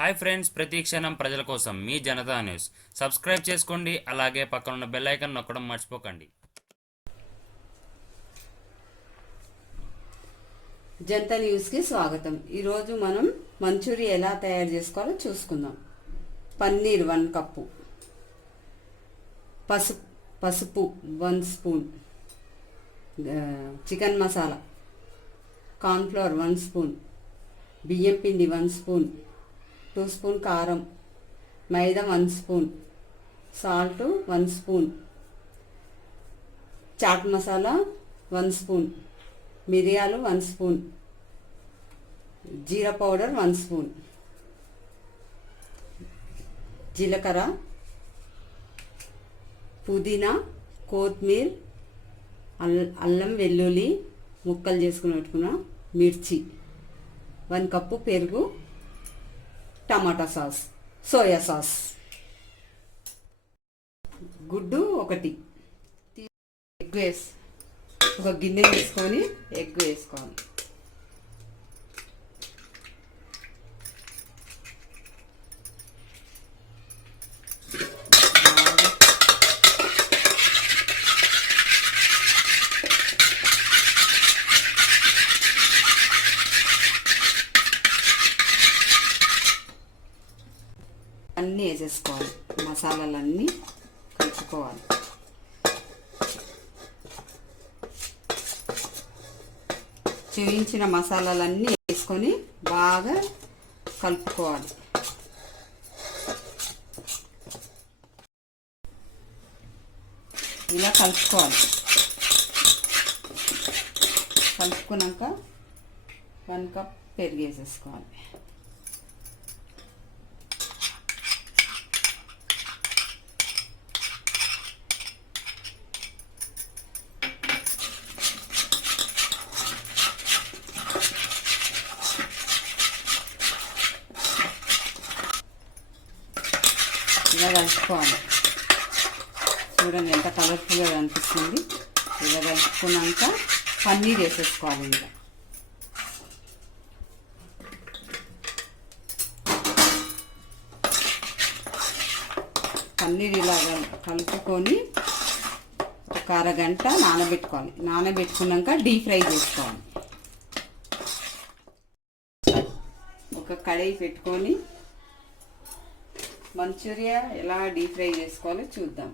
Hi friends, ప్రతి క్షణం ప్రజల కోసం మీ జనతా న్యూస్ సబ్స్క్రైబ్ చేసుకోండి. అలాగే పక్కన ఉన్న బెల్ ఐకాన్ నొక్కడం మర్చిపోకండి. జనతా న్యూస్కి స్వాగతం. ఈరోజు మనం మంచూరియా ఎలా తయారు చేసుకోవాలో చూసుకుందాం. పన్నీర్ 1 కప్పు, పసుపు 1 spoon, chicken masala, cornflour 1 spoon, బియ్యం పిండి 1 స్పూన్, 2 స్పూన్ కారం, మైదా 1 spoon, salt 1 spoon, chaat masala 1 spoon, మిరియాలు 1 స్పూన్, జీరా పౌడర్ 1 స్పూన్, జీలకర్ర, పుదీనా, కొత్తిమీర్, అల్లం వెల్లుల్లి ముక్కలు చేసుకుని పెట్టుకున్న మిర్చి, 1 కప్పు పెరుగు, టమాటా సాస్, సోయా సాస్, గుడ్డు 1, ఎగ్ ఒక గిన్నె తీసుకొని ఎగ్ వేసుకోవాలి. అన్నీ వేసేసుకోవాలి, మసాలాలన్నీ కలుపుకోవాలి. చూయించిన మసాలాలన్నీ వేసుకొని బాగా కలుపుకోవాలి. ఇలా కలుపుకోవాలి. కలుపుకున్నాక 1 కప్ పెరుగు వేసేసుకోవాలి. ఇలా కలుపుకోవాలి. చూడండి ఎంత కలర్ఫుల్గా కనిపిస్తుంది. ఇలా కలుపుకున్నాక పన్నీర్ వేసేసుకోవాలి. ఇంకా పన్నీర్ ఇలా కలుపుకొని ఒక అరగంట నానబెట్టుకోవాలి. నానబెట్టుకున్నాక డీప్ ఫ్రై చేసుకోవాలి. ఒక కడాయి పెట్టుకొని మంచూరియా ఎలా డీప్ ఫ్రై చేసుకోవాలో చూద్దాం.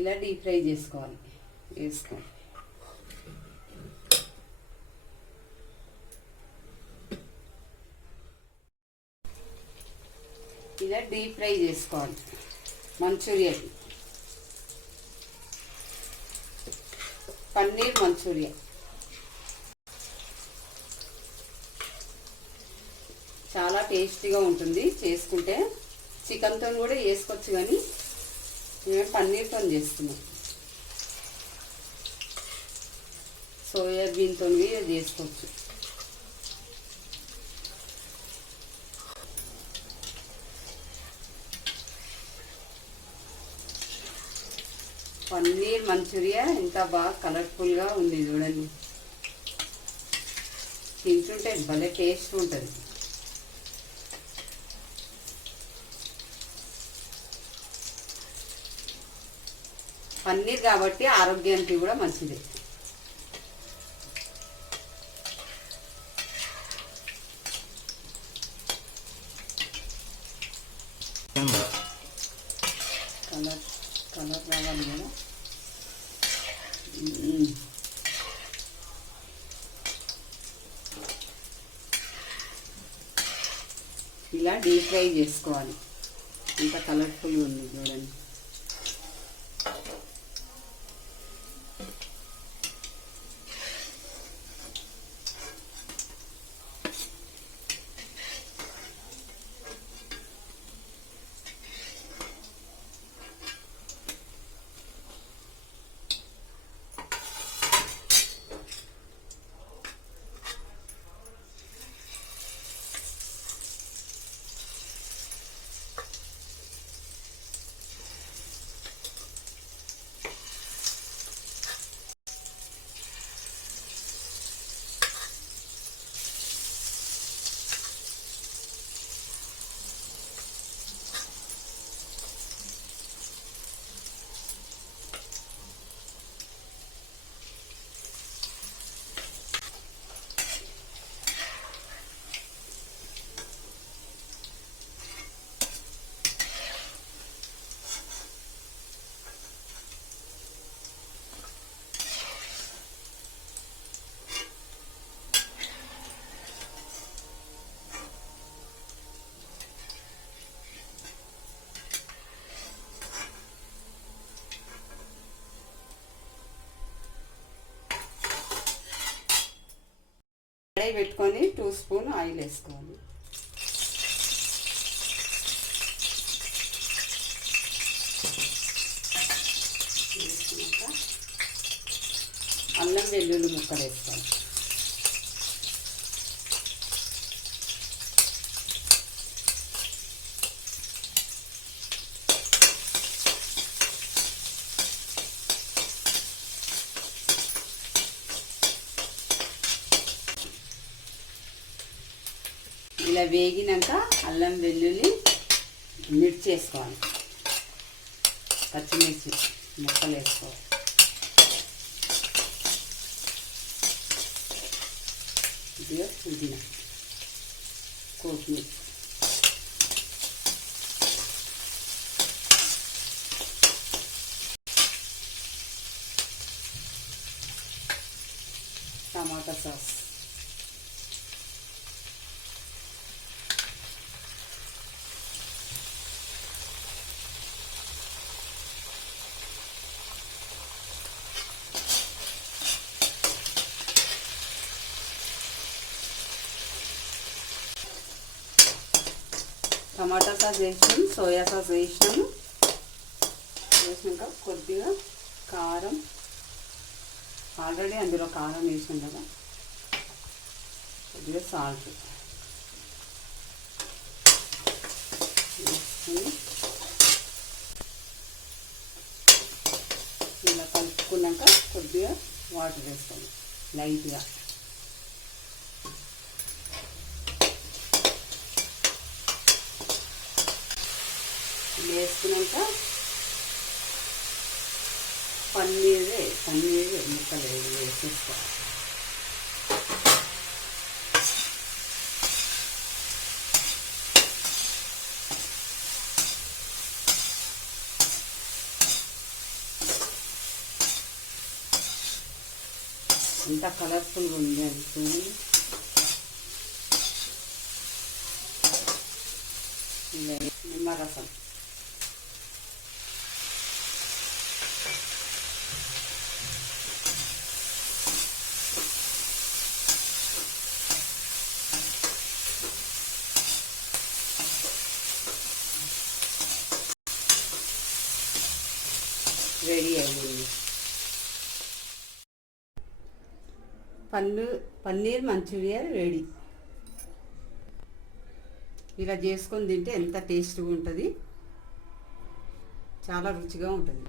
ఇలా డీప్ ఫ్రై చేసుకోవాలి. వేసుకోవాలి. ఇలా డీప్ ఫ్రై చేసుకోవాలి. మంచూరియాకి పన్నీర్ మంచూరియా చాలా టేస్టీగా ఉంటుంది. చేసుకుంటే చికెన్తో కూడా వేసుకోవచ్చు, కానీ మేము పన్నీర్తో చేస్తున్నాం. సోయాబీన్తో చేసుకోవచ్చు. పన్నీర్ మంచూరియా ఎంత బాగా కలర్ఫుల్గా ఉంది చూడండి. తింటుంటే భలే టేస్ట్ ఉంటుంది. పన్నీర్ కాబట్టి ఆరోగ్యానికి కూడా మంచిది. కలర్ రావాలి కదా. ఇలా డీప్ ఫ్రై చేసుకోవాలి. ఇంత కలర్ఫుల్గా ఉంది చూడండి. పెట్టుకొని 2 స్పూన్ ఆయిల్ వేసుకోవాలి. వేసుకున్నాక అల్లం వెల్లుల్లి ముక్కలు వేసుకోవాలి. ఇలా వేగినాక అల్లం వెల్లుల్లి మిర్చి వేసుకోవాలి. పచ్చిమిర్చి ముక్కలు వేసుకోవాలి. ఇదిగో పుదీనా, కొత్తిమీర, టమాటా సాస్, టమాటా సాస్ వేసినాము, సోయా సాస్ వేసినాము. వేసినాక కొద్దిగా కారం, ఆల్రెడీ అందులో కారం వేసినాం కదా, కొద్దిగా సాల్ట్ వేసుకుని ఇలా కలుపుకున్నాక కొద్దిగా వాటర్ వేసుకోండి లైట్గా. వేసుకున్నాక పన్నీర్ ముక్కలు వేసేసుకోవాలి. ఎంత కలర్ఫుల్గా ఉంది అది చూడండి. నిమ్మరసం, రెడీ అయింది. Paneer Manchuria ready. ఇలా చేసుకొని తింటే ఎంత టేస్ట్గా ఉంటుంది, చాలా రుచిగా ఉంటుంది.